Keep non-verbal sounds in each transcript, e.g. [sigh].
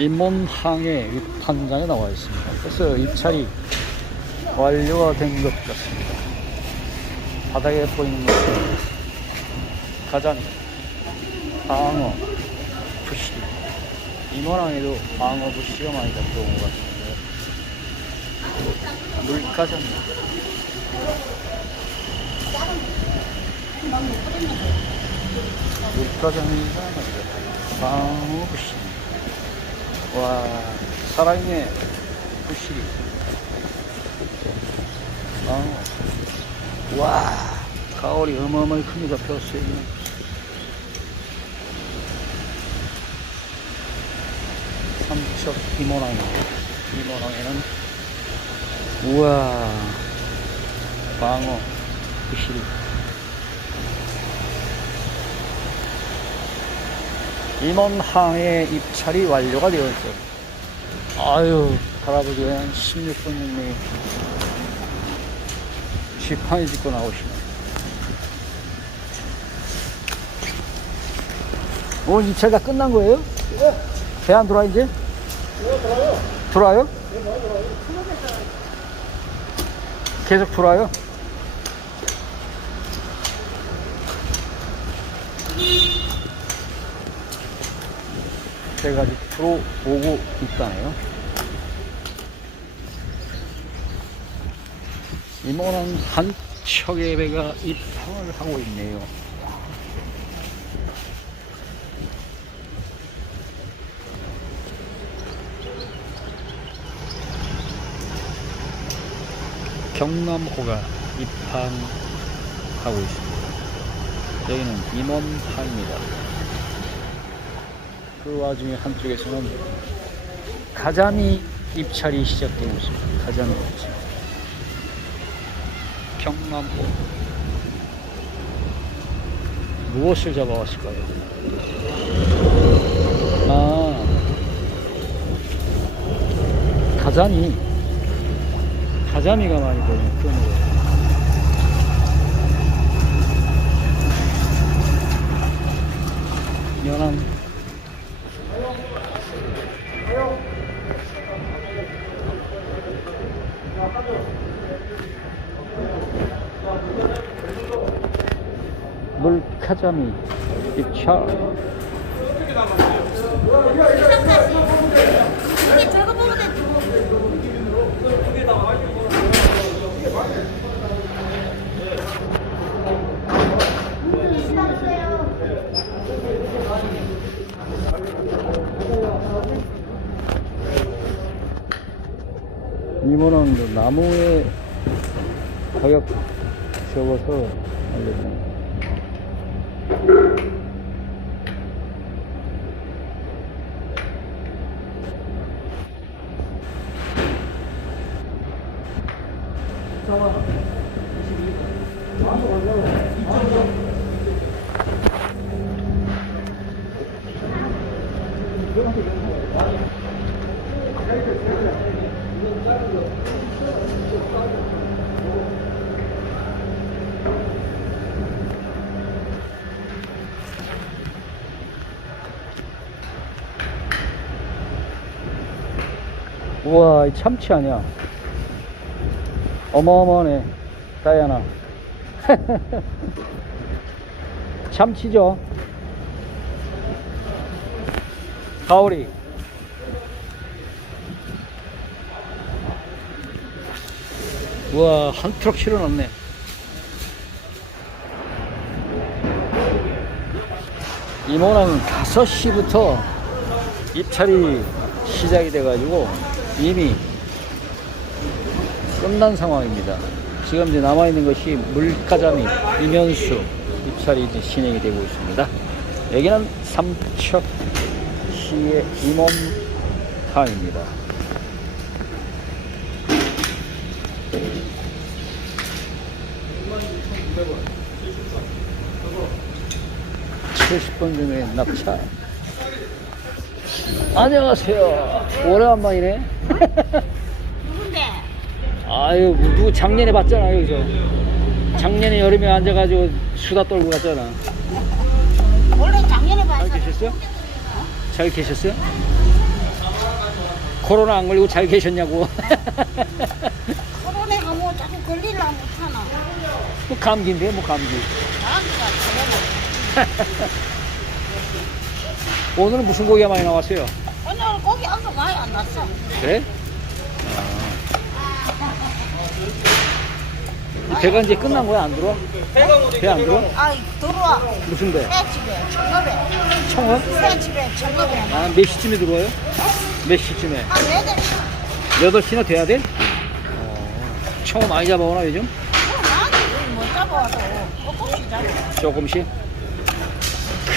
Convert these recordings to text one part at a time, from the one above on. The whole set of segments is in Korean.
인문항해 입판장에 나와 있습니다. 그래서 입찰이 완료가 된 것 같습니다. 바닥에 보이는 것은 가자미, 방어, 부시. 인문항에도 방어, 부시가 많이 잡혀온 것 같습니다. 물가자미. 물가자미가 말이죠. 방어, 부시. 와, 살아있네. 부시리. 방어. 와, 가오리 어마어마하게 큽니다. 있는. 삼척 이모랑이. 이모랑이는, 우와, 방어, 부시리. 임원항의 입찰이 완료가 되어 있어요. 아유, 할아버지가 한 16분님이 지팡이 짚고 나오시네. 오늘 입찰 다 끝난 거예요? 배안 돌아, 이제? 들어와요? 계속 들어와요? 배가 아직 들어오고 있다네요. 이모는 한 척의 배가 입항을 하고 있네요. 경남호가 입항하고 있습니다. 여기는 임원항입니다. 그 와중에 한쪽에서는 가자미 입찰이 시작되고 있습니다. 가자미 입찰. 경남호. 무엇을 잡아왔을까요? 아, 가자미. 가자미가 많이 보이네, 그 끈으로. 연안 물카자미 입찰. 이모는 그 나무의 가격 적어서 Thank you. 우와 이 참치 아니야. 어마어마하네 다이아나. [laughs] 참치죠. 가오리. 우와 한 트럭 실어놨네. 이모는 5시부터 입찰이 시작이 돼가지고 이미 끝난 상황입니다. 지금 이제 남아있는 것이 물가자미, 이면수 입찰이 이제 진행이 되고 있습니다. 여기는 삼척시의 임원항입니다. (70분) 중에 납차 안녕하세요 오래간만이네 누군데? 아유 누구 작년에 봤잖아요 여기서 작년에 여름에 앉아가지고 수다 떨고 갔잖아 원래 작년에 잘 봤어. 계셨어요? 잘 계셨어요? 코로나 안 걸리고 잘 계셨냐고. [laughs] 코로나가 뭐 자꾸 걸리려 못하나. 뭐 감기인데 뭐 감기. 아까 그래. [laughs] 오늘은 무슨 고기가 많이 나왔어요? 오늘 고기 한도 많이 안 났어. 그래? 아. 배가 이제 끝난 거야 안 들어와? 배 안 들어와? 아 들어와. 무슨 배? 새 집에 청급에. 청원? 새 집에 청급에. 아 몇 시쯤에 들어와요? 몇 시쯤에? 한 여덟 시. 8시나 돼야 돼? 어, 청어 많이 잡아오나 요즘? 그럼 나는 못 잡아도 조금씩 잡아. 조금씩?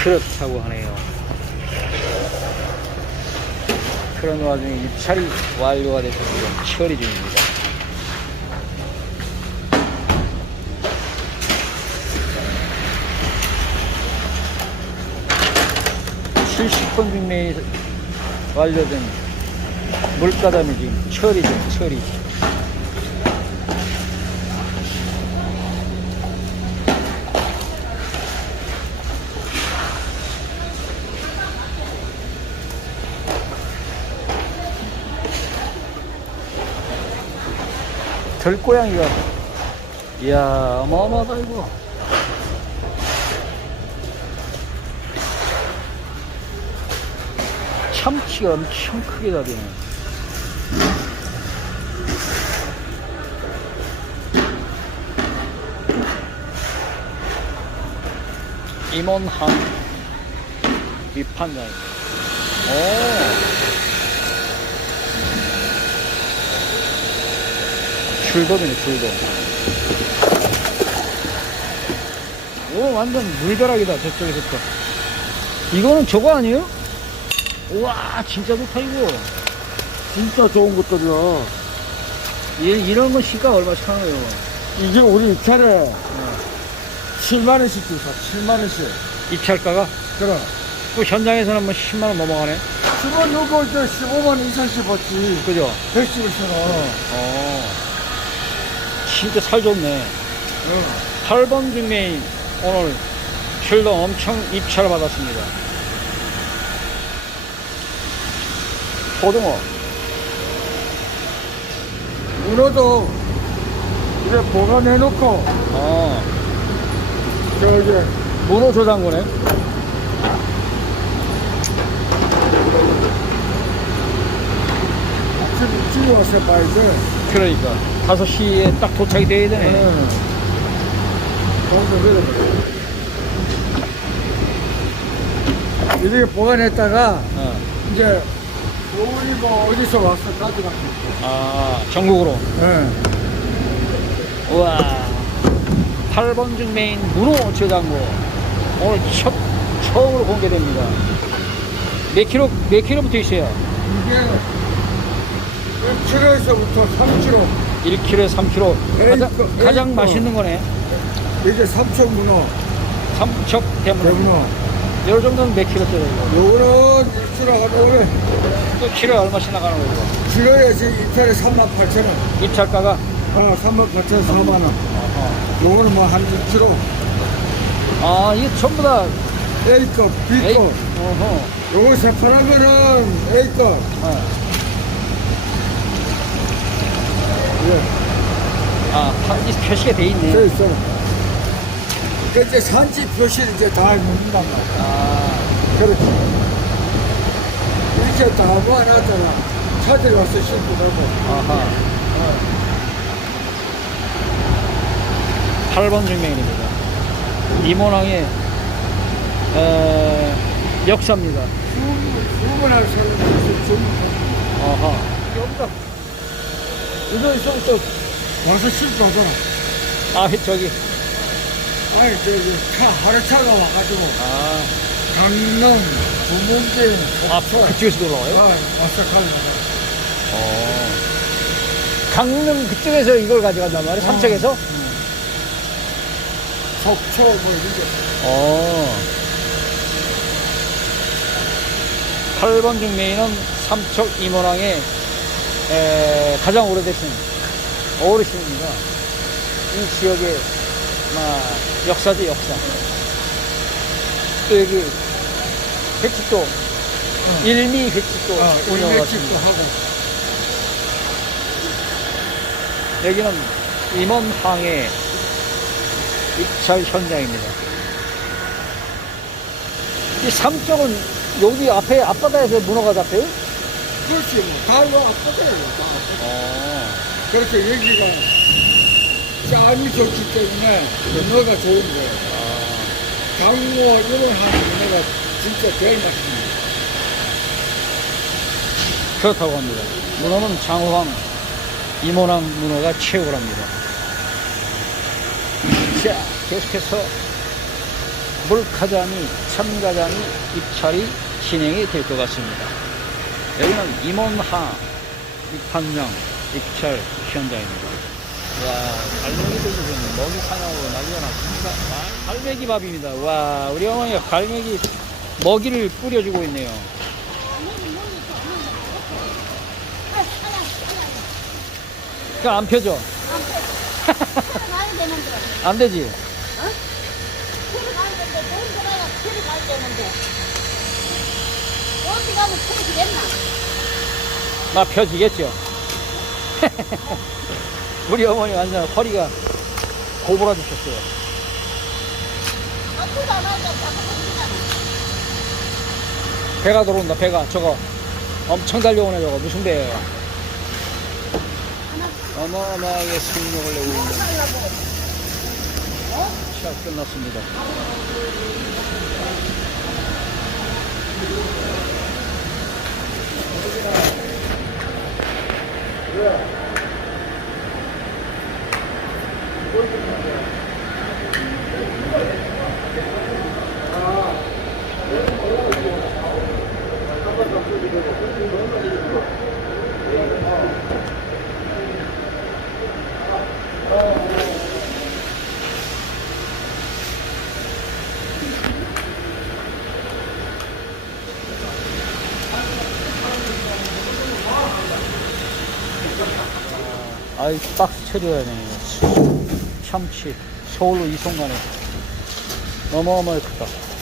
그렇다고 하네요. 그런 와중에 입찰이 완료가 돼서 지금 처리 중입니다. (70분) 빅맨이 완료된 물가담이 지금 처리 중 처리 들고양이가. 이야 어마어마하다 이거. 참치가 엄청 크게 다리네 임원항 밑판장 오 줄돔이네 줄돔 오 완전 물벼락이다 저쪽에서부터 이거는 저거 아니에요? 우와 진짜 좋다 이거 진짜 좋은 것들이야. 이, 이런 건 시가 얼마씩 거예요? 이게 우리 입찰에 7만원씩 주사, 7만원씩. 입찰가가? 그래. 또 현장에서는 뭐 10만원 넘어가네 10원 요거 이제 15만원 이상씩 받지. 그죠? 110에서는. 어 진짜 살 좋네. 8번 중매인 오늘 출동 엄청 입찰 받았습니다. 고등어. 문어도 이래 보관해놓고, 어 저기, 문어 조장군에 아침 일찍 와서 봐야지. 그러니까 5시에 딱 도착이 돼야 되네 응. 그래. 이렇게 보관했다가, 어. 이제, 우리 뭐 어디서 와서 가져가. 아 전국으로 예. 우와 8번 중매인 문어 저장고 오늘 첫 처음으로 공개됩니다 몇 킬로 몇 킬로부터 있어요? 이게 1kg에서부터 3kg 1kg, 3kg 가장, 에이코, 가장 에이코. 맛있는 거네. 이게 삼척 문어. 삼척 대문어. 요 정도는 몇 킬로짜리 요거는 1kg 하면 또 키로 얼마씩 나가는 거고 키로에 지금 입찰에 3만 8천 원. 입찰가가? 어, 3만 8천 원 4만 원. 요거는 뭐한 2kg 아 이게 전부 다 A급 B급 어허. 요거 새파란 거는 A급 어. 예, 아 파- 이 표시가 돼돼 있네. 있어 그 이제 산지 표시를 이제 다 해놓는단 말이야. 아. 그렇지. 이렇게 다 모아놨잖아. 차들이 와서 싣고 가고. 아하. 8번 중명입니다. 이모낭의 에, 역사입니다. 주문할 사람들 좀 아하. 없다. 이거 있으면 또 와서 가. 아 저기 아니, 저기 차, 하루차가 와가지고 아, 강릉, 부문진, 아 그쪽에서 올라와요? 아, 거야. 어. 강릉 그쪽에서 이걸 가져간단 말이에요? 삼척에서? 속초, 뭐, 이런 게. 어. 8번 중매인은 삼척 이모랑의 에, 가장 오래되신 어르신입니다. 이 지역의 막 역사죠 역사. 또 여기 백집도 일미 백집도 아, 일미 백집도 하고 여기는 임원항의 입찰 현장입니다. 이 삼쪽은 여기 앞에 앞바다에서 문어가 잡혀요? 그렇지, 뭐. 다 이거 아프대요, 다 아프대. 어. 그래서 여기가 짬이 좋기 때문에 문어가 좋은 거예요. 강어 이런 하는 문어가 진짜 제일 맛있습니다. 그렇다고 합니다. 문어는 장호항, 임원항 문어가 최고랍니다. 자, 계속해서 물가자미, 참가자미 입찰이 진행이 될 것 같습니다. 여기는 임원항 입판장 입찰 현장입니다. 와, 갈매기들도 지금 먹이 사냥으로 난리가 났습니다. 와, 갈매기 밥입니다. 와, 우리 어머니가 갈매기 먹이를 뿌려주고 있네요. 그안 펴져. 안 되지. 가야 되는데, 풀을 가야 되는데. 가면 되겠나? 나 펴지겠죠. [laughs] 우리 어머니 완전 허리가 자꾸 풀리잖아. 배가 들어온다, 배가. 저거. 엄청 달려오네, 저거. 무슨 배예요? 어마어마하게 승력을 내고 있는 차 끝났습니다. Yeah. 아이, 박스 처리해야 되네. 참치. 서울로 이송가네. 어마어마하게 크다.